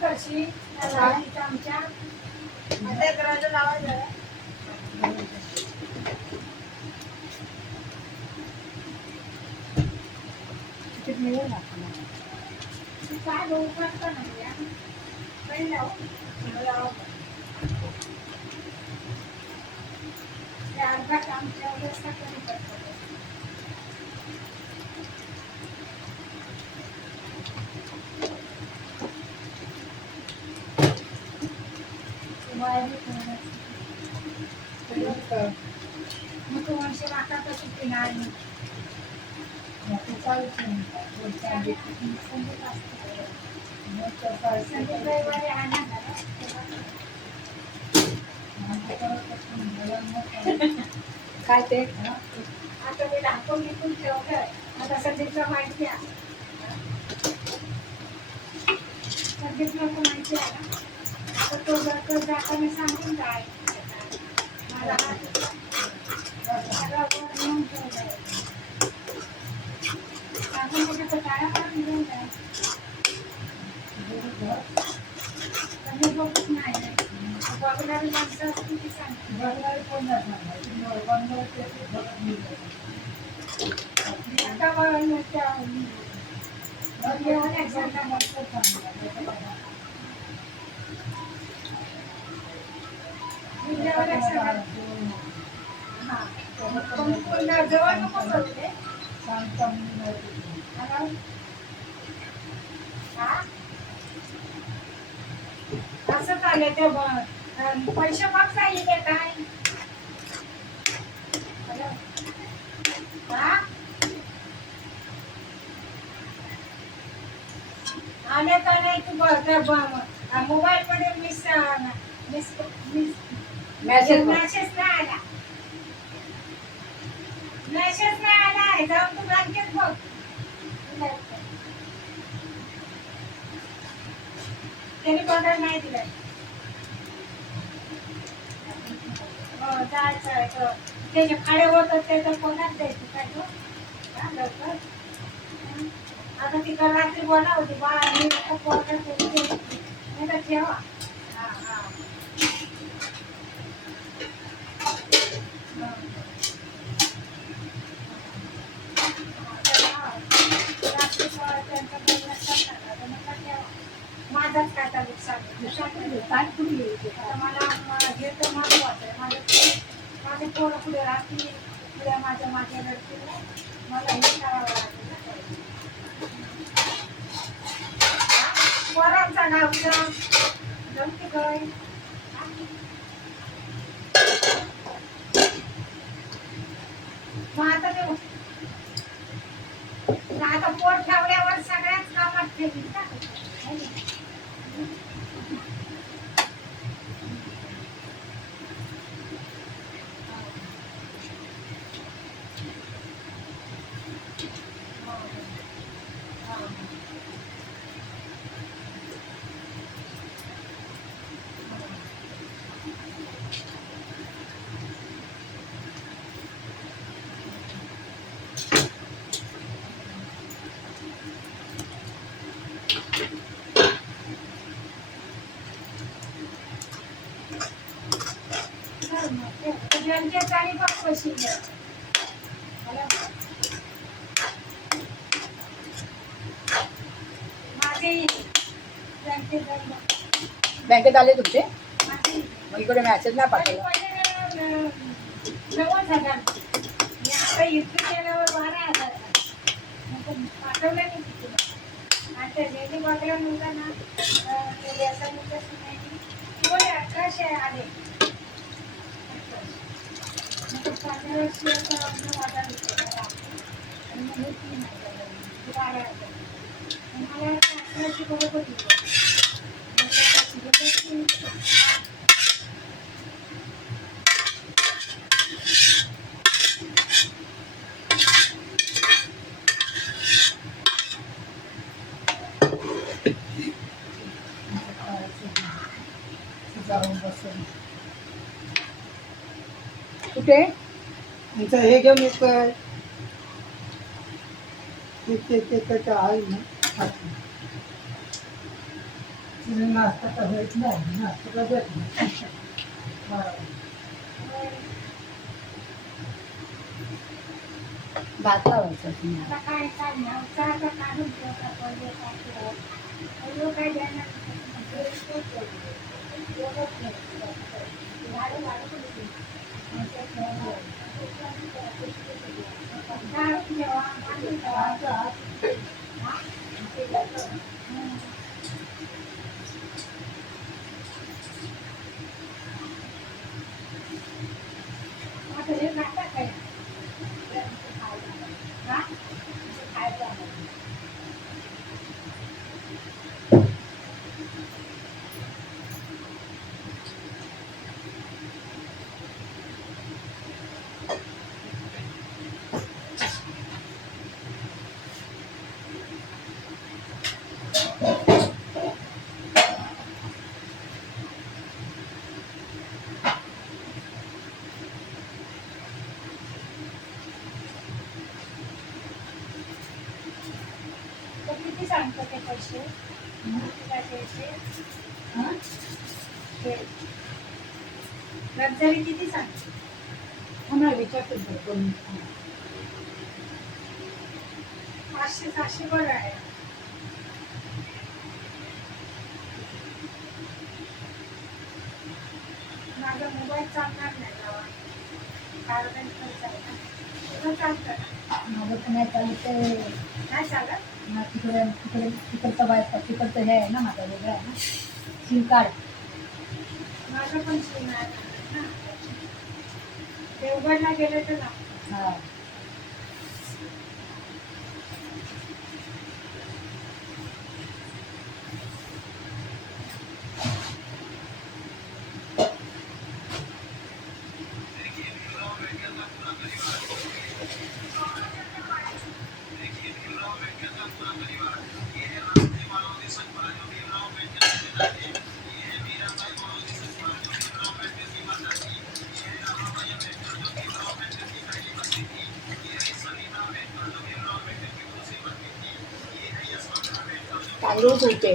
करशी आमच्या लावायचं मिळेल काय भाऊ करता नाही पहिला अर्धा काम व्यवस्था कमी करतो मग वर्ष राहतात सुट्टी नाही काय ते आता मी दाखवून विकून ठेवलं आता सध्याचं माहिती आहे सध्याच लोक माहिती आहे ना तो जर जाताना सांगून काय मला सांगून त्याच्या टाळ्या पण घेऊन जाय नाही बघणारी माणसं असतील ती सांगते बघणारी कोण जवळ नको करते असं चालेल ते पैसे बघ सांगितले काय आले का नाही तू मोबाईल मध्ये मेसेज नाही आला मेसेज नाही आला जाऊन तू बँकेत बघ त्याने पगार नाही दिलाय जायचं आहे त्याचे खाडे होतात त्याचं कोणाच द्यायचं काय तो लवकर आता ती रात्री बोला होती बा मी ठेवा माझाच काय त्या नुकसान मला हे तर महत्वाचं आहे माझे पोरं पुढे राहतील पुढे माझ्या मागे रडतील मला हे करावं लागेल पोरांचा गावचा जमते काय मग आता पोट ठेवल्यावर सगळ्याच कामात ठेवली का बँकेत आले तुमचे मग इकडे मेसेज नाही पाठवला 90,000 आता इथे केल्यावर 12,000 पाठवलं नाही आता रेडी बघायला नव्हता ना बोले 1800 आले 15 मला 1800 बरोबर कुठे? आमचं हे घेऊन येतोय ते आहे ना नाश्ता करायचं नाही नाश्ता करायचं नाही भात लावायचा तुम्ही. आता काय चालणार चहाचा काढून ठेवता पण काय द्यायला आता हे खाता काय खायचं तर किती सांगतो ते पैसे किती काय द्यायचे? हां? ते लक्झरी किती सांगतो? आम्हाला विचारतो बरं कोणी. 500-700 बरं आहे. माझा मोबाईल चालणार नाही गावात. कारण खर्च आहे ना. तुझं चालतं ना? माझं पण नाही चालत ते. नाही चालत? तिकडचं वायफाय तिकडचं हे आहे ना माझं वेगळं आहे ना सिम कार्ड. माझं पण सीन आहे ना. देवगडला गेले तर ना हां. तांदूळ धुते.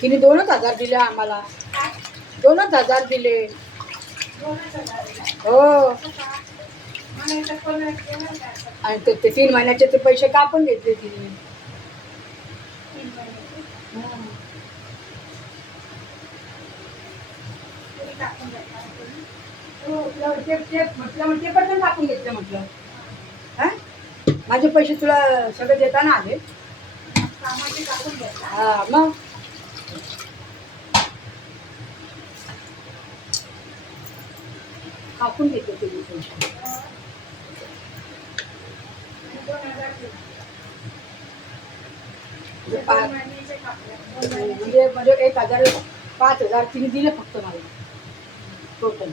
तिने 2,000 दिले आम्हाला. 2,000 दिले. 2,000 दिला. हो. मला इथं कोण केलं का असं? आणि ते 3 महिन्याचे ते पैसे कापून घेतले तिने. 3 महिन्याचे. तुम्ही टाकून द्या तुम्ही. हो, म्हटलं ते पण टाकून घेतलं म्हटलं. हा माझे पैसे तुला सगळे देताना आले. कामाचे टाकून द्या. हा मग कापून घेतले तुम्ही पैसे. आणि 2,000 दिले. म्हणजे 2 महिन्याचे कापले. 2 महिन्याचे. म्हणजे 1,000 5,000 तिने दिले फक्त मला टोटल.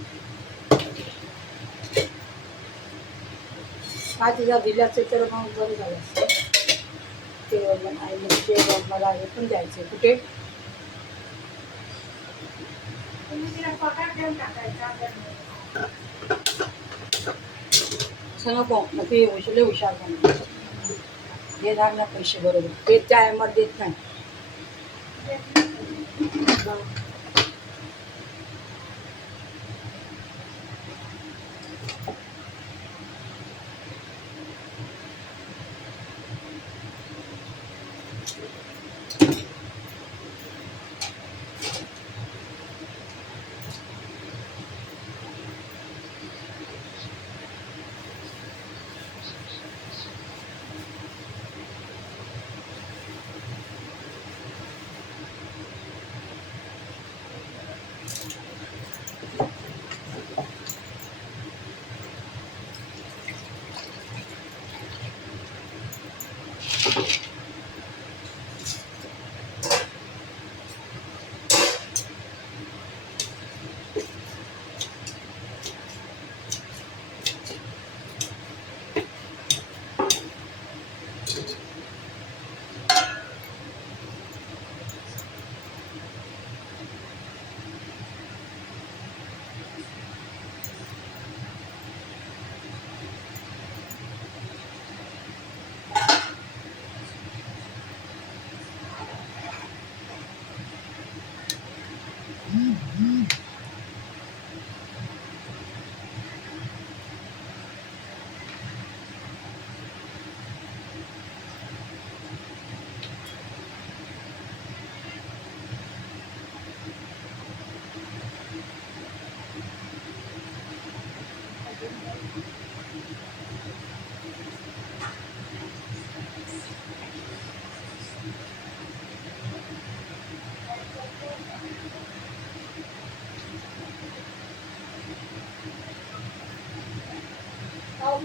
5,000 दिले असते तर मग बरं झालं असतं. ते मला हे पण द्यायचे कुठे तुम्ही तिला पगार देऊन टाकायचा दरमहिन्याला. असं नको. मग ते हुशार बनव. देणार ना पैसे बरोबर. ते त्या टायमावर देत नाही. देत नाही.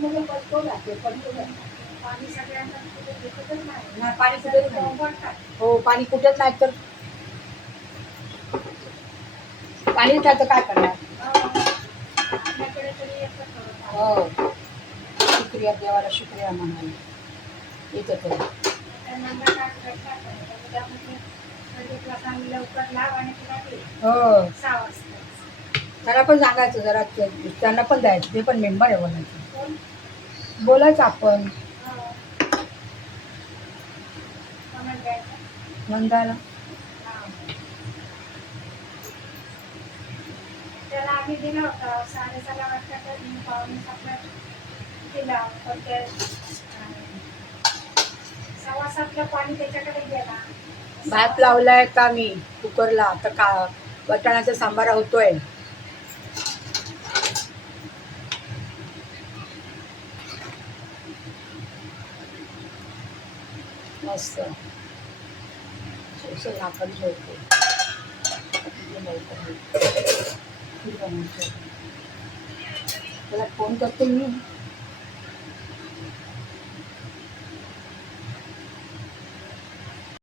आतमध्ये पडतो राहते पडतो राहते. पाणी सगळ्यांना कुठे भेटतच नाही. नाही पाणी कुठेच नाही. वापरतात. हो पाणी कुठेच नाही तर पाणी नाही तर काय करणार. आपल्याकडे तरी येतं थोडंफार. हो शुक्रिया देवाला शुक्रिया म्हणाले येतं तर. त्यांना काय करतात त्यामध्ये म्हणजे आम्ही लवकर लाव आणि तुला दे हो 6 वाजता. त्यांना पण सांगायचं जरा त्यांना पण द्यायचं ते पण मेंबर आहे बोलायचं कोण? बोलायचं आपण कोणाला द्यायचं? नंदाला. त्याला आम्ही दिला होता 6:30 वाजता तर पावणे 7ला दिला पण ते 6:15ला पाणी त्याच्याकडे गेला. भात लावलाय का मी कुकरला आता का वाटाण्याचा सांबारा होतोय. मस्त लाकड झोडते त्याला फोन करते मी